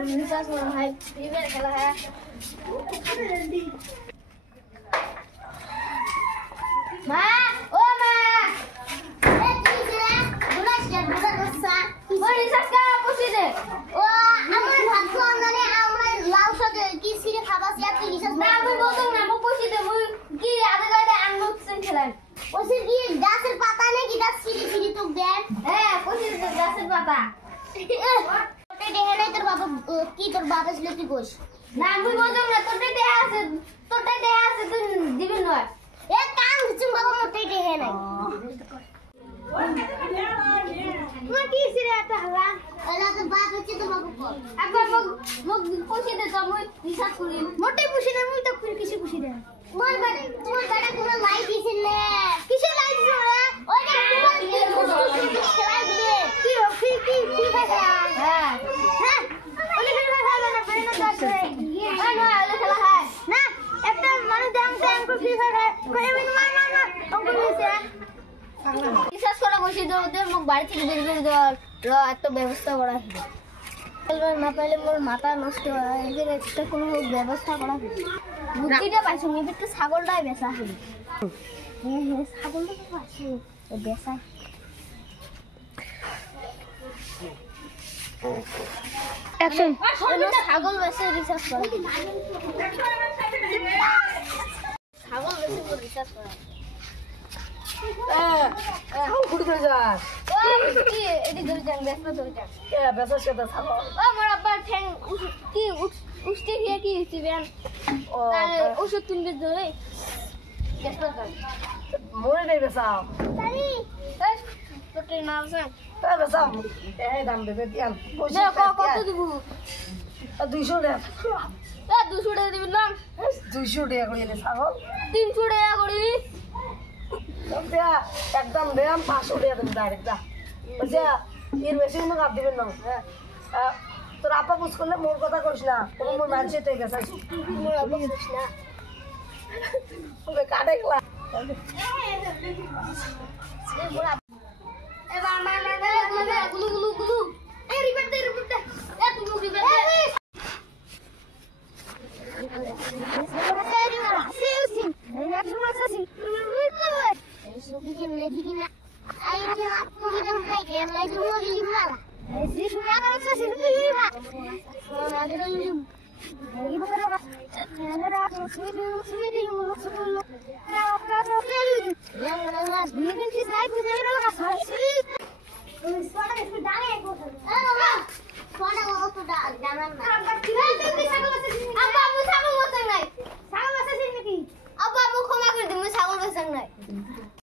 recharge करा है free fire खेला है मां ओ मां ए किसे बुला सा ओ रिचार्ज करा पूछी दे ओ আমার ভাত খাওয়ানে আমরা লাউ শাক কি সিরে খাবাস ইয়া কি রিচার্জ না আমি বলতো না আমি पूछी दे মুই কি আগে গাড়ি আনবক্সিং খেলাই ওসে কি গাছের পাতা নাকি গাছ সিরি সিরি তো দেন হ্যাঁ पूछी दे গাছের পাতা তোতে দেহে নাই তোর বাবা কি তোর বাবা ছিল তুই কোস না আমি বলতো না তোতে দেহে আছে তুই দিবি না এ কাম দিছুম বাবা মোটে দেহে নাই মা কি সিরে এত হালা এলা তো বাপ হচ্ছে তো বাবু কল আবার মগ পুষি দে তো মই রিসার্চ করি মোটে পুষি দে মই তো কিছু পুষি দে তোমার বাড়ি কোনো লাইট দিছেন না কিসে লাইট দিছ রে ওইটা তোমার খেলাই দিলে কি হ্যাঁ ওলি খেলা হয় না বেরে না কাজ করে না ওলি খেলা হয় না একটা মানুষ দাম করে ফ্রি ফায়ার করে না অঙ্ক নিছে রিসার্চ করা বসে দাও ওদের মুখ বাড়ি থেকে বের করে দেওয়ার একটা ব্যবস্থা করা হবে খেলবার না পাইলে মোর মাথা নষ্ট হয় এদের একটা কোনো ব্যবস্থা করা হবে বুদ্ধিটা পাইছো আমি একটু ছাগলটাই বেচা হবে হ্যাঁ ছাগলটা তো পাইছো বেচা অ্যাকশন ছাগল বেচে রিসার্চ করা ছাগল বেচে রিসার্চ করা গুড করে যা কি এডি ধরে যান বেসনা ধরে যান এ বেসাস কথা ছাগল ও মোর আব্বা ঠ্যাং কি উঠতে গিয়ে কি হইছে বেন তাহলে ওষুধ কিনবে ধরে বেসনা ধরে মরে নেই বেসাও তারি তোতে নাম সাং এ বেসাও এই দাম দেবে দিয়ান দে কত দিব 200 টাকা এ 200 টাকা দিবি না 200 টাকা করে এনে ছাগল 300 টাকা করে দেয়া একদম দেয়াম 500 টাকা দেব ডাইরেক্ট দা বুঝা এর বেশি কোনো কাট দিবেন না হ্যাঁ তোর আপা বুঝ করলে মোর কথা কইস না কোনো মোর মানছে তো গেছে মোর আব্বা কইছ না ওকে কাটে গলা এ মোর এ বা না গুলু এ রিপোর্ট দে এ তুমি রিপোর্ট দে